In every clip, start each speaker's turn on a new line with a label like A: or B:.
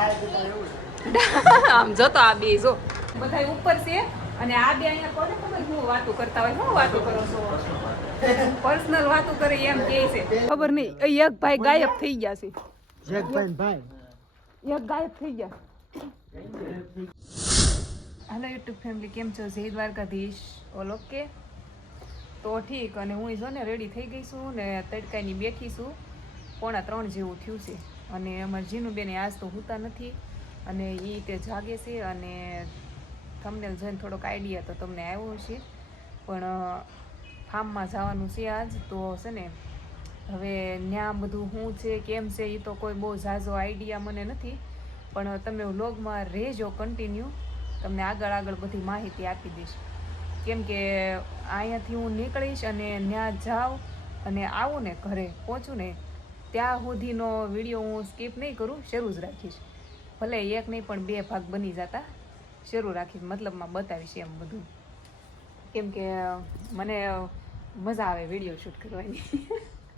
A: આમ જો તો આ બે જો. બધા ઉપર છે અને આ બે અહીંયા કોને ખબર? હું વાતો કરતા હોય હું વાતો કરો છો? પર્સનલ વાતો કરે એમ કે છે. ખબર નહીં એ એક ભાઈ ગાયબ થઈ ગયા છે.
B: એક ભાઈ
A: એક ગાયબ થઈ ગયા. હેલો યુટ્યુબ ફેમિલી કેમ છો? જય દ્વારકાધીશ. ઓલ ઓકે તો ઠીક અને હું જો ને રેડી થઈ ગઈ છું ને તડકાની બેઠી છું. પોણા ત્રણ જેવું થયું છે. અને અમારી જીનું બેને આજ તો હોતા નથી અને એ તે જાગે છે અને તમને જોઈને થોડોક આઈડિયા તો તમને આવ્યો છે પણ ફાર્મમાં જવાનું છે આજ તો છે ને, હવે ન્યા બધું શું છે, કેમ છે એ તો કોઈ બહુ ઝાઝો આઈડિયા મને નથી. પણ તમે વ્લોગમાં રહેજો કન્ટિન્યુ તમને આગળ આગળ બધી માહિતી આપી દઈશ. કેમ કે, અહીંયાથી હું નીકળીશ અને ત્યાં જાઉં અને આવું ને ઘરે પહોંચું ને ત્યાં સુધીનો વીડિયો હું સ્કીપ નહીં કરું, શરૂ જ રાખીશ. ભલે એક નહીં, પણ બે ભાગ બની જતા. શરૂ રાખીશ, મતલબમાં બતાવીશ એમ બધું. કેમ કે મને મજા આવે વીડિયો શૂટ કરવાની.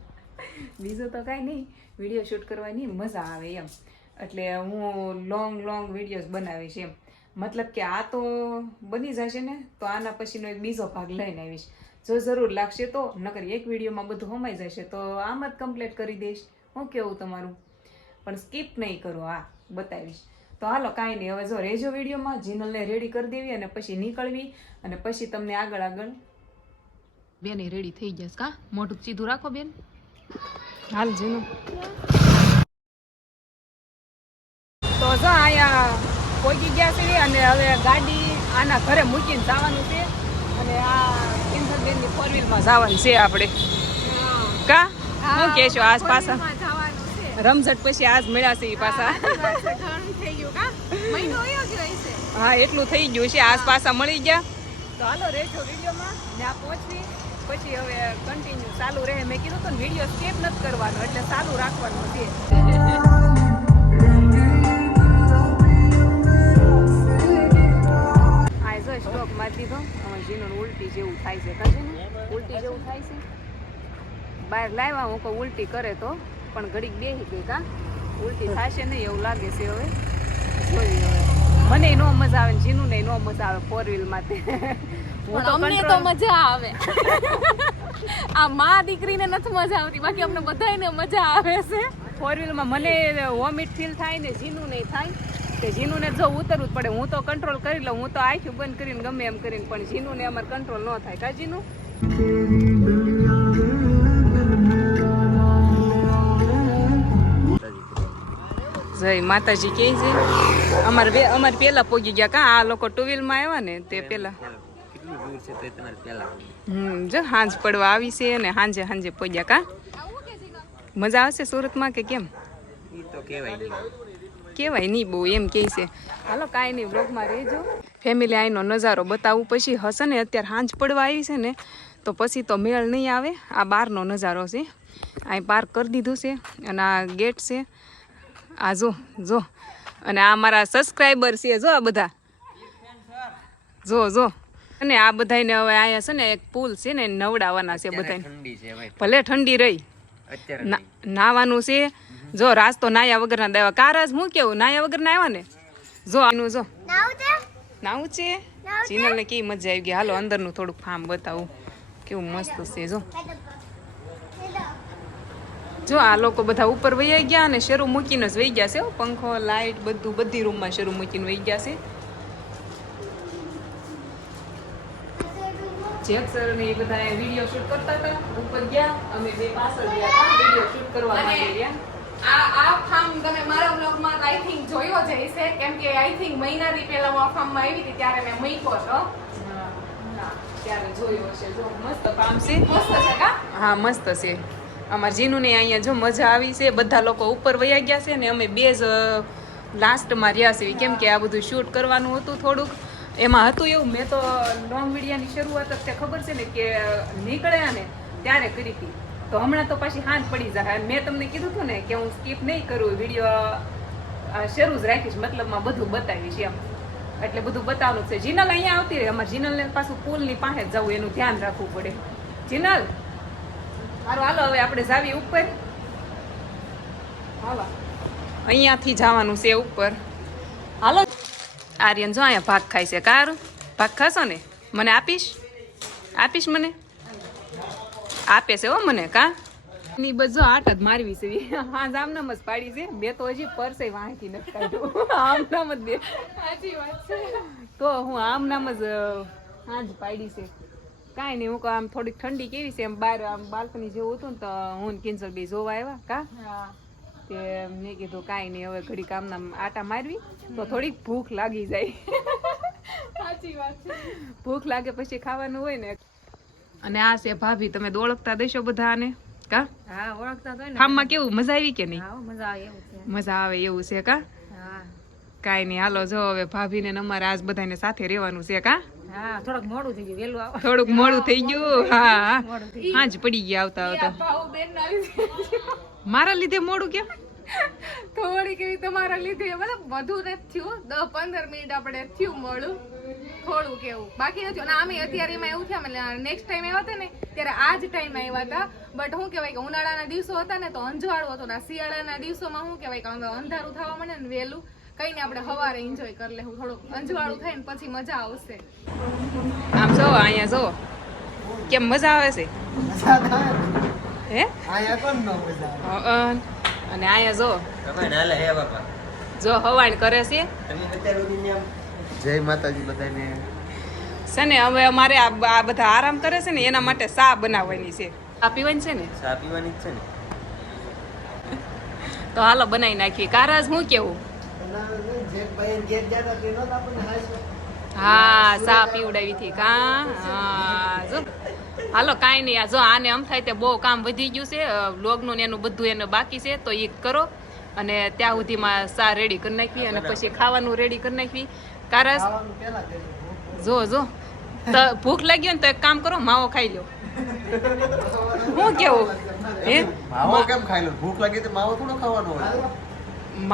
A: બીજું તો કાંઈ નહીં, વીડિયો શૂટ કરવાની મજા આવે એમ. એટલે હું લોંગ લોંગ વિડીયોઝ બનાવીશ એમ. મતલબ કે આ તો બની જશે ને, તો આના પછીનો એક બીજો ભાગ લઈને આવીશ. જો જરૂર લાગશે તો નકર એક વિડીયોમાં બધું હમાઈ જશે તો આમ જ કમ્પ્લીટ કરી દઈશ. હું કેવું તમારું? પણ સ્કીપ નહીં કરો હા બતાવીશ. તો હાલો કાંઈ નહીં. હવે જો રેજો વિડીયોમાં જીનલને રેડી કરી દેવી અને પછી નીકળવી અને પછી તમને આગળ આગળ બેન રેડી થઈ જશે કા? મોઢું સીધું રાખો બેન. હાલ જીનું તો જો અહીંયા પહોંચી ગયા છે અને હવે ગાડી આના ઘરે મૂકીને જવાનું છે. અને આ ફોર વ્હીલમાં જવાનું છે આપણે. કા? હું. કે છો આજ પાછા? રમઝટ પછી આજ મળ્યા છે પાછા. હા એટલું થઈ ગયું છે આજ પાછા મળી ગયા. તો હાલો રેજો વિડીયોમાં ત્યાં પહોંચવી પછી હવે કન્ટિન્યુ ચાલુ રહે. મેં કીધું તો વીડિયો સ્કેપ નથી કરવાનો એટલે ચાલુ રાખવાનું છે. સ્ટોપ દીધો. હવે જીનું ઉલટી જેવું થાય છે કાજે ઉલટી જેવું થાય છે. બહાર લાવ્યા હું કોઈ ઉલટી કરે તો પણ ઘડીક બેસી ગઈ કા? ઉલટી થશે નહીં એવું લાગે છે હવે. જોઈએ હવે. મને નો મજા આવે જીનું ને નો મજા આવે ફોર વ્હીલ તો.
C: અમને તો મજા આવે. આ માં દીકરીને નથી મજા આવતી બાકી અમને બધાને મજા આવે છે.
A: ફોર વ્હીલમાં મને વોમિટ ફીલ થાય ને જીનું નહીં થાય. તે જીનુને જો ઉતરવું જ પડે, હું તો કંટ્રોલ કરી લઉં, હું તો આખી બંધ કરીને ગમે એમ કરીને, પણ જીનુને અમારે કંટ્રોલ ન થાય. કા જીનું જય માતાજી કે છે? અમારે બે અમારે પેલા પોગી ગયા. કા આ લોકો ટુ વ્હીલમાં આવ્યા ને, તે પેલા. હમ, જો હાંજ પડવા આવી છે ને હાંજે હાંજે પોગ્યા કા? મજા આવશે સુરતમાં કે કેમ?
B: તો કહેવાય. નહીં
A: કેવાય નહીં બહુ એમ કહે છે. હાલો કાંઈ નહીં બ્લોગમાં રહેજો. ફેમિલી આઈનો નજારો બતાવું. પછી હશે ને અત્યારે હાંજ પડવા આવી છે ને તો પછી તો મેળ નહીં આવે. આ બહારનો નજારો છે. અહીં પાર્ક કરી દીધું છે અને આ ગેટ છે. આ જો જો. અને આ મારા સબસ્ક્રાઈબર છે જો આ બધા. જો જો. અને આ બધાને હવે અહીંયા છે ને એક પુલ છે ને નવડાવવાના છે બધાને
B: ભાઈ.
A: ભલે ઠંડી રહી. નાવાનું છે. જો રાસ તો નાયા વગરના દેવા કા રાસ હું કેવું? નાયા વગર ના આવ્યા ને? જો આનું જો. નાવું છે? ચીનલ ને કેવી મજા આવી ગઈ. હાલો અંદરનું થોડુંક ફાર્મ બતાવું. કેવું મસ્ત છે જો. જો આ લોકો બધા ઉપર વહી ગયા અને શરૂ મૂકીને જ વહી ગયા છે પંખો લાઈટ બધું બધી રૂમમાં શરૂ મૂકીને વહી ગયા છે. જેક સર ને એ બધા વીડિયો શૂટ કરતા હતા. ઉપર ગયા અમે બે પાછળ ગયા વીડિયો શૂટ કરવા માટે ગયા.
C: આ આ ફાર્મ તમે મારા આઈ થિંક જોયો જ હશે. આઈ થિંક મહિનાથી પહેલા આ ફાર્મમાં આવી હતી ત્યારે મેં મૂક્યો હતો.
A: જો, મસ્ત છે.
C: મસ્ત છે કા?
A: હા, મસ્ત છે. અમાર જીનુને અહીંયા જો મજા આવી છે. બધા લોકો ઉપર વયા ગયા છે ને અમે બે જ લાસ્ટમાં રહ્યા છે કેમ કે આ બધું શૂટ કરવાનું હતું થોડુંક. એમાં હતું એવું, મેં તો લોંગ મીડિયાની શરૂઆત જ ખબર છે ને કે નીકળ્યા ને ત્યારે કરી હતી. તો હમણાં તો પાછી હાથ પડી જાય. મેં તમને કીધું હતું ને કે હું સ્કીપ નહીં કરું વીડિયો શરૂ જ રાખીશ, મતલબમાં બધું બતાવીશ એમ. એટલે બધું બતાવવાનું છે. જીનલ અહીંયા આવતી રહે. અમારે જીનલને પાછું પુલની પાસે જવું, એનું ધ્યાન રાખવું પડે. જીનલ? હારું હાલો, હવે આપણે જાવી ઉપર. હાલો. અહીંયાથી જવાનું છે ઉપર. હાલો. આર્યન જો અહીંયા ભાગ ખાય છે. કારું? ભાગ ખાશો ને? મને આપીશ? આપીશ મને? આપે છે હો મને કા? ની બધો આટ જ મારવી છે. હા આમનામ જ પાડી છે. બે તો હજી પરસે વાંકી નથી કાઢ્યું આમનામ જ બે.
C: સાચી વાત છે.
A: તો હું આમ નામ જ હાજ પાડી છે. કાંઈ નહીં હું આમ થોડીક ઠંડી કેવી છે. એમ બહાર આમ બાલ્કની જેવું હતું ને તો હું કિંજલ બે જોવા આવ્યા કા? તે મેં કીધું કાંઈ નહીં હવે ઘડી કામના આટા મારવી. તો થોડીક ભૂખ લાગી જાય.
C: સાચી વાત છે.
A: ભૂખ લાગે પછી ખાવાનું હોય ને અને આ છે ભાભી તમે ઓળખતા દેશો બધાને? કા?
C: હા ઓળખતા તો
A: ખામમાં કેવું? મજા આવી કે નહીં?
C: મજા આવે એવું છે.
A: મજા આવે એવું છે કા?
C: હા.
A: કાંઈ નહીં હાલો જો હવે ભાભીને ને અમારે આજ બધાને સાથે રહેવાનું છે કા?
C: હા થોડુંક મોડું થઈ ગયું
A: થોડુંક મોડું થઈ ગયું? હા હા. પડી ગયા આવતા આવતા. મારા લીધે મોડું કેમ?
C: થોડીક એવી તમારા લીધે મતલબ વધુ નથી થયું. દસ પંદર મિનિટ આપણે થયું મળું થોડું કેવું. બાકી નથી. અને અમે અત્યારે એમાં એવું થયા નેક્સ્ટ ટાઈમ આવ્યા હતા ને ત્યારે આ જ ટાઈમ આવ્યા હતા. બટ શું કહેવાય કે ઉનાળાના દિવસો હતા ને તો અંજવાળું હતું. ને શિયાળાના દિવસોમાં શું કહેવાય કે અંધ- અંધારું થવા મળે ને વહેલું કઈ ને આપણે સવારે એન્જોય કરી લેવું. થોડુંક અંજવાળું થાય ને પછી મજા આવશે.
A: આમ જો અહીંયા જો. કેમ મજા આવે છે? હે? અને અહીંયા જો.
B: તમે નાલે હે બાપા.
A: જો હવાણ કરે છે.
B: તમે જય માતાજી બધાને.
A: છે ને હવે અમારે આ બધા આરામ કરે છે ને એના માટે સા બનાવવાની છે. સા પીવાની છે ને?
B: સા પીવાની છે ને.
A: તો હાલો બનાવી નાખી કારાજ હું કેવું? હા સા પીવડાવી હતી કા? હા જો. હાલો કાંઈ નહીં. આ જો આને આમ થાય તે બહુ કામ વધી ગયું છે. લોગનું ને એનું બધું એને બાકી છે તો એ કરો. અને ત્યાં સુધીમાં સા રેડી કરી નાખવી અને પછી ખાવાનું રેડી કરી નાખવી. કારસ? જો જો. તો ભૂખ લાગી હોય ને તો એક કામ કરો માવો ખાઈ લો શું કેવું? હે?
D: માવો કેમ ખાઈ લો ભૂખ લાગી તો માવો થોડો ખાવાનો હોય.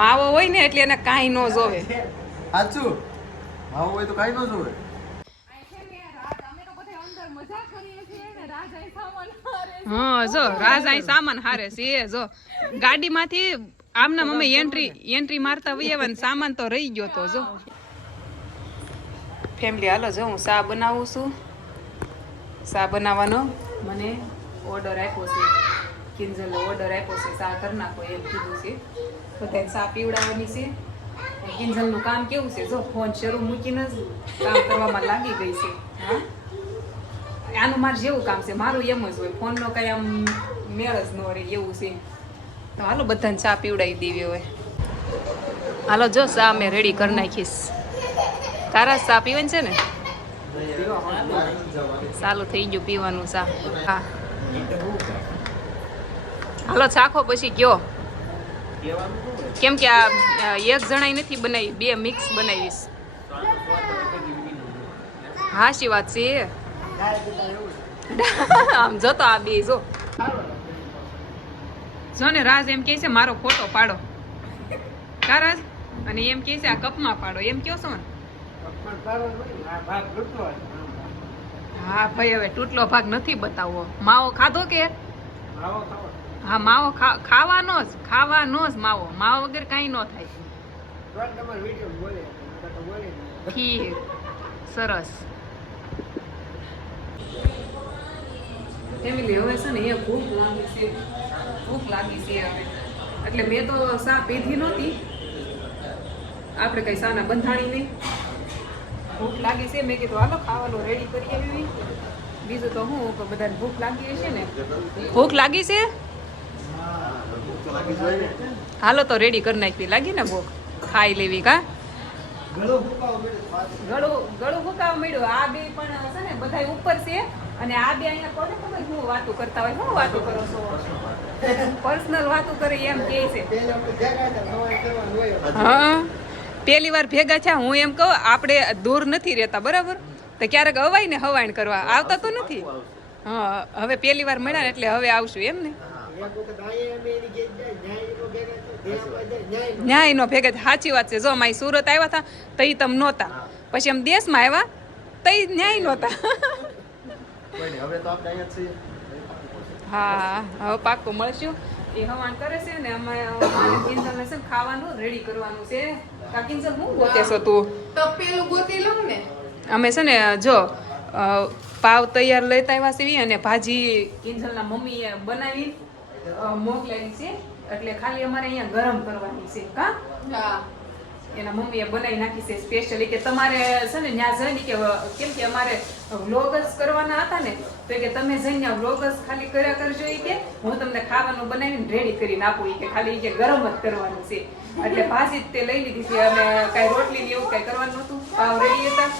A: માવો હોય ને એટલે એને કાંઈ ન જોવે.
D: સાચું? માવો હોય તો કાંઈ ન જોવે.
A: હા જો રાજ અહીં સામાન હારે છે એ જો. ગાડીમાંથી આમના મમ્મી એન્ટ્રી એન્ટ્રી મારતા વૈયા સામાન તો રહી ગયો તો જો. ફેમિલી હાલો, જો હું શા બનાવું છું. શા બનાવવાનો મને ઓર્ડર આપ્યો છે. કિંજલે ઓર્ડર આપ્યો છે. શા કરી નાખો એમ કીધું છે. બધાને શા પીવડાવવાની છે. કિંજલનું કામ કેવું છે? જો, ફોન શરૂ મૂકીને જ કામ કરવામાં લાગી ગઈ છે. હા? આનું મારે જેવું કામ છે? મારું એમ જ હોય. ફોનનો કાંઈ આમ મેળ જ ન રહે એવું છે. તો હાલો, બધાને ચા પીવડાવી દેવી હોય હાલો, જો ચા મેં રેડી કરી નાખીશ. તારા ચા પીવાની છે ને? સારું થઈ ગયું પીવાનું ચા હા. હાલો, ચાખો પછી કયો કેમ કે આ એક જણાઈ નથી બનાવી, બે મિક્સ બનાવીશ. હા શી વાત છે. આમ જોતો આ બે, જો. જો ને રાજ એમ કહે છે, મારો ફોટો પાડો. કા રાજ? અને એમ કહે છે, આ કપમાં પાડો. એમ કયો છો ને? હા ભાઈ હવે તૂટલો ભાગ નથી બતાવવો. માવો ખાધો કે? હા માવો ખાવાનો જ ખાવાનો જ માવો. માવો વગર કાંઈ ન થાય. ઠીક. સરસ. ફેમિલી હવે છે ને એ ભૂખ લાગી છે. ભૂખ લાગી છે હવે. એટલે મેં તો સા પીધી નહોતી. આપણે કઈ સાના બંધાણી નહીં. ભૂખ લાગી છે. મેં કીધું હાલો ખાવાનું રેડી કરી આવી. બીજું તો હું કે બધાને ભૂખ લાગી હશે ને. ભૂખ લાગી છે? હાલો તો રેડી કરી નાખવી. લાગી ને ભૂખ? ખાઈ લેવી કા? ગળું ગળું ફૂકાવા મળ્યું આ બે પણ છે ને બધા ઉપર છે. અને આ બે અહીંયા કોને ખબર? હું વાતો કરતા હોય હું વાતો કરો છો? પર્સનલ વાતો કરે એમ કે છે. હા. પેલી વાર ભેગા થયા હું એમ કહું આપણે દૂર નથી રહેતા બરાબર? તો ક્યારેક અવાય ને હવાઈણ કરવા આવતા તો નથી. હા હવે પહેલી વાર મળ્યા ને એટલે હવે આવશું એમ ને? ન્યાય નો ભેગા સાચી વાત છે. જો મારી સુરત આવ્યા હતા તઈ તમ નહોતા. પછી આમ દેશમાં આવ્યા તઈ ન્યાય નહોતા.
D: તો
A: હા હવે પાક્કું મળશું. એ હવાન કરે છે ને અમે અમારે કિંજલને છે ને ખાવાનું રેડી કરવાનું છે. કા કિંજલ હું ગોતે છો તું?
C: તપેલું ગોતી લઉં ને?
A: અમે છે ને જો પાવ તૈયાર લેતા આવ્યા છીએ અને ભાજી કિંજલના મમ્મીએ બનાવી મોકલાવી છે. એટલે ખાલી અમારે અહીંયા ગરમ કરવાની છે કા?
C: હા.
A: એના મમ્મીએ બનાવી નાખી છે સ્પેશિયલી કે તમારે છે ને ત્યાં જઈને કે, કેમ કે અમારે વ્લોગ જ કરવાના હતા ને, તો કે તમે જઈને વ્લોગ જ ખાલી કર્યા કરજો એ કે, હું તમને ખાવાનું બનાવીને રેડી કરીને આપું એ કે ખાલી કે ગરમ જ કરવાનું છે. એટલે ભાજી જ તે લઈ લીધી છે અને કાંઈ રોટલી ને એવું કાંઈ કરવાનું નહોતું, પાવ રેડી હતા.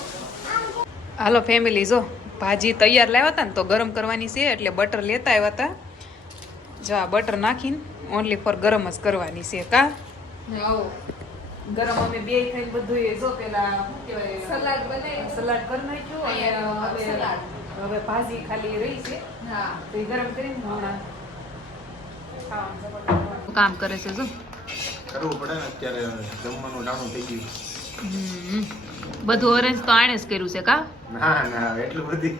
A: હાલો ફેમિલી જો, ભાજી તૈયાર લાવ્યા હતા ને તો ગરમ કરવાની છે, એટલે બટર લેતા આવ્યા હતા. જો આ બટર નાખીને ઓનલી ફોર ગરમ જ કરવાની છે, કા. ગરમ અમે બે ખાઈને બધું એ જો પેલા
C: સલાડ બનાવી.
A: સલાડ કરી નાખ્યું અને હવે હવે ભાજી ખાલી રહી છે.
C: હા.
A: તો એ ગરમ કરીને હમણાં કામ કરે છે જો.
D: કરવું પડે ને અત્યારે જમવાનું નાનું થઈ ગયું.
A: બધું અરેન્જ તો આણે જ કર્યું છે કા?
D: ના ના એટલું બધી.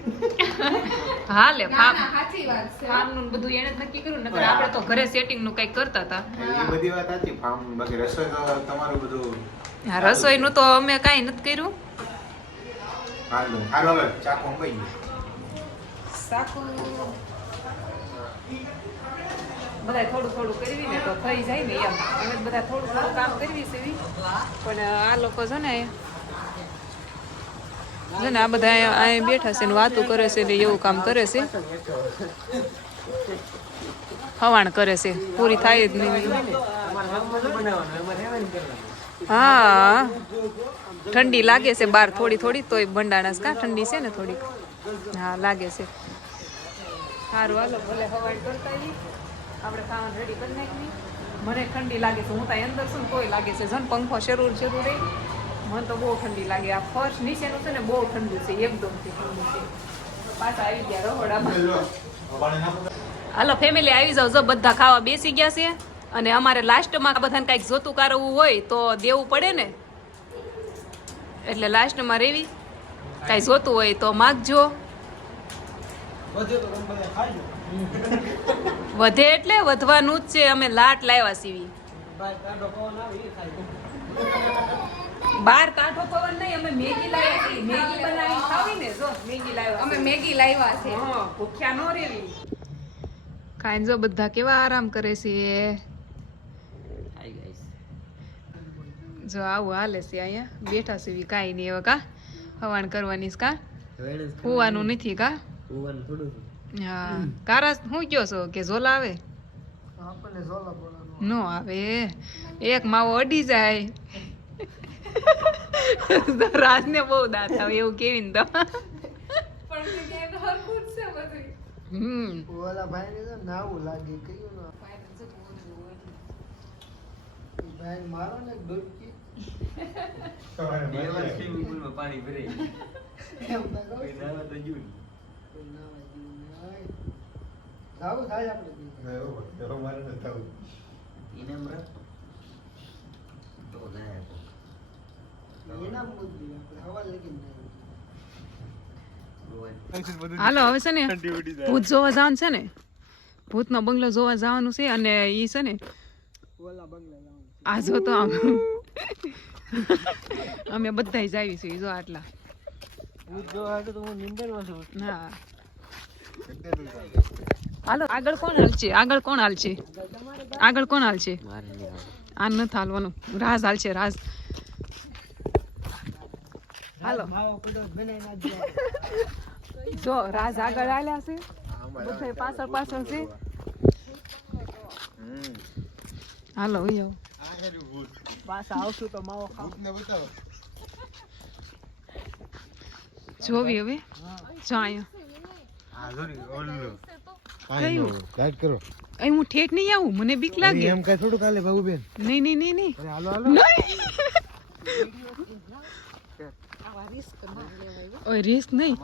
C: હા
A: લે
C: ફામ સાચી વાત છે.
A: ફામનું બધું એને જ નક્કી કર્યું નકર આપણે તો ઘરે સેટિંગનું કઈ કરતા હતા.
D: એ બધી વાત સાચી ફામ બાકી રસોઈ તો તમારું બધું
A: હા રસોઈનું તો અમે કઈ નથી કર્યું.
D: હાલો હાલો હવે ચાકુ અંબાઈ ગયું
A: બધા થોડું થોડું કરવી ને તો થઈ જાય ને એમ. અમે બધા થોડું થોડું કામ કરવી છે પણ આ લોકો છે ને છે ને આ બધા અહીંયા બેઠા છે ને વાતો કરે છે ને એવું કામ કરે છે. હવાણ કરે છે. પૂરી થાય જ નહીં. હા. ઠંડી લાગે છે બહાર થોડી થોડી, તોય ભંડાણાસ કા ઠંડી છે ને થોડીક? હા, લાગે છે. સારું, હાલો, ભલે હવાણ કરતા આપણે ખાવાનું રેડી કરી નાખી મને ઠંડી લાગે છે. હું ત્યાં અંદર છું તોય લાગે છે. જન પંખો શરૂ શરૂ રહી મને તો બહુ ઠંડી લાગે. આ ફર્સ્ટ નીચેનું છે ને બહુ ઠંડુ છે એકદમથી ઠંડુ છે. પાછા આવી ગયા રહોડામાં. હાલો ફેમિલી આવી જાવ જો બધા ખાવા બેસી ગયા છે અને અમારે લાસ્ટમાં બધાને કાંઈક જોતું કારવું હોય તો દેવું પડે ને? એટલે લાસ્ટમાં રેવી. કાંઈ જોતું હોય તો માગજો. વધે એટલે વધવાનું જ છે. અમે લાટ લાવ્યા સીવી. બાર કાંઠો પવન નહીં અમે મેગી લાવ્યા છીએ. મેગી બનાવી ખાવી ને જો મેગી લાવ્યા
C: અમે મેગી લાવ્યા છે.
A: હા ભૂખ્યા નો રેવી કાંઈ જો બધા કેવા આરામ કરે છે. જો આવું હાલે છે અહીંયા. બેઠા છે કાંઈ નહીં હવે કા. હવાન કરવાની કા. હોવાનું નથી કા? હા. કારા હું કયો છો? કે ઝોલા આવે? નો આવે. એક માવો અડી જાય. રાજને બહુ દાંત આવે એવું કેવી ને તો?
C: પણ જગ્યાએ તો હરખું જ છે બધું.
A: હમ.
E: ઓલા ભાઈ ને નાવું લાગે કયું ના ભાઈ મારો ને ડૂબકી.
B: પાણી ભરાઈ
E: એમ નાવા થાય આપણે
B: તો ના
E: એના
A: હાલો હવે છે ને ભૂત જોવા જવાનું છે ને ભૂતનો બંગલો જોવા જવાનું છે અને ઈ છે ને
E: ઓલા બંગલા જવાનું
A: આ જો તો આમ અમે બધા જાવી છીએ જો આટલા.
E: છું.
A: હાલો આગળ કોણ હાલશે? આગળ કોણ હાલશે? આગળ કોણ હાલશે? આ નથી હાલવાનું. રાજ હાલશે રાજ. હાલો. જો રાજ આગળ આલ્યા છે. બધા પાછળ પાછળ છે. હાલો આવો.
E: પાછા આવશું તો માવો ખાવ.
A: જોવી હવે? જો અહીંયા કરો. અહીં હું ઠેઠ નહીં આવું મને બીક લાગે.
E: એમ કઈ થોડું કાલે ભાऊ બેન
A: નહીં નહીં નહીં. નહીં
E: હાલો હાલો. હાલો
A: ઓય રિસ્ક નહીં.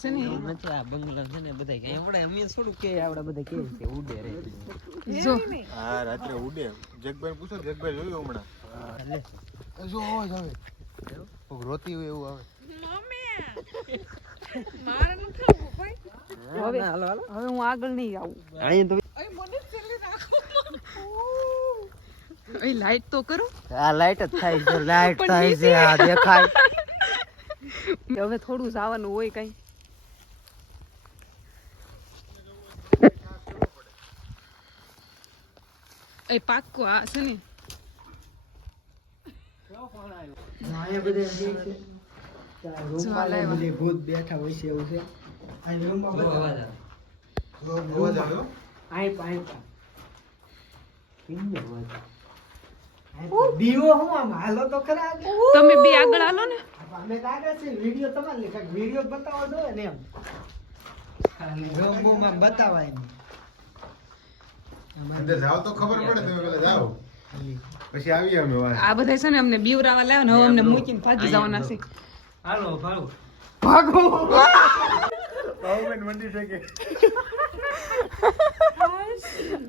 A: છે ને?
B: નથી આ બંગલા છે ને બધા અમે થોડું કે આવડા બધા કે છે ઉડે રે.
A: જો.
D: હા રાત્રે ઉડે. જગભાઈ પૂછો જગભાઈ જોયું હમણાં? જો અવાજ આવે. રોતી હોય એવું આવે.
A: હવે હવે હું આગળ નહીં આવું. લાઈટ તો કરો.
E: આ લાઈટ જ થાય છે લાઈટ થાય છે આ દેખાય.
A: હવે થોડું જવાનું હોય કઈ. એ પાક્કો આ છે ને.
E: જે ભૂત બેઠા હોય છે એવું છે. અહીં રૂમમાં બધા
B: અવાજ આવે.
D: અવાજ આવ્યો?
E: આઈ પાઈ પા દીવો હું આમ હાલો તો ખરા? આગળ.
A: તમે બે આગળ હાલો ને.
E: અમે કાગળ છે વીડિયો તમારે લે વીડિયો બતાવો દો ને એમ. રૂમ બૂમ બતાવાય ને
D: અંદર જાવ તો ખબર પડે તમે પેલા જાવ પછી આવી અમે વાત.
A: આ બધા છે ને અમને બીવરાવા લાવ્યા ને હવે અમને મૂકીને ભાગી જવાના છે.
B: હાલો ભાગો.
D: ગવર્મેન્ટ મંડી શકે.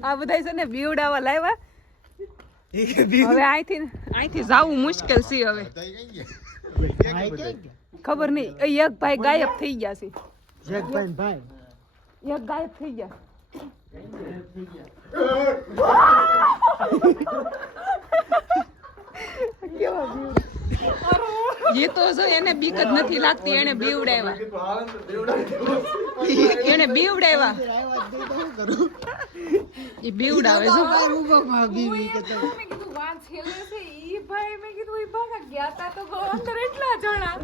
A: આ બધા છે ને બીવડાવા લાવ્યા. હવે અહીંથી અહીંથી જવું મુશ્કેલ છે હવે. ખબર નહીં. એ એક ભાઈ ગાયબ થઈ ગયા છે.
E: જગભાઈ ને ભાઈ
A: એક ગાયબ થઈ ગયા એ તો જો એને બીક જ નથી લાગતી એને બીવડાવ્યા એને બીવડાવ્યા એ બીવડાવે જો.
E: રૂમમાં બીવી કે તમે
C: મેં કીધું વાં છેલ્લે છે ઈ ભાઈ મેં કીધું ઈ ભાગા ગયા તા તો ગો અંદર એટલા જણા.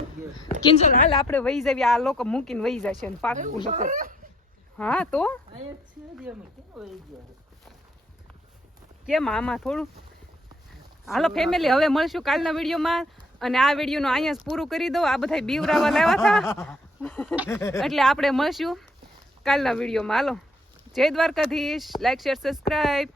A: કિંજલ હાલ આપણે વહી જવી આ લોકો મૂકીને વહી જશે ને પાકું લોકો હા તો? કેમ આમાં થોડું? હાલો ફેમિલી હવે મળશું કાલના વિડીયોમાં. અને આ વિડીયોનું અહીંયા જ પૂરું કરી દઉં. આ બધા બીવરાવા લાવ્યા હતા એટલે આપણે મળશું કાલના વિડીયોમાં. હાલો જય દ્વારકાધીશ. Like share subscribe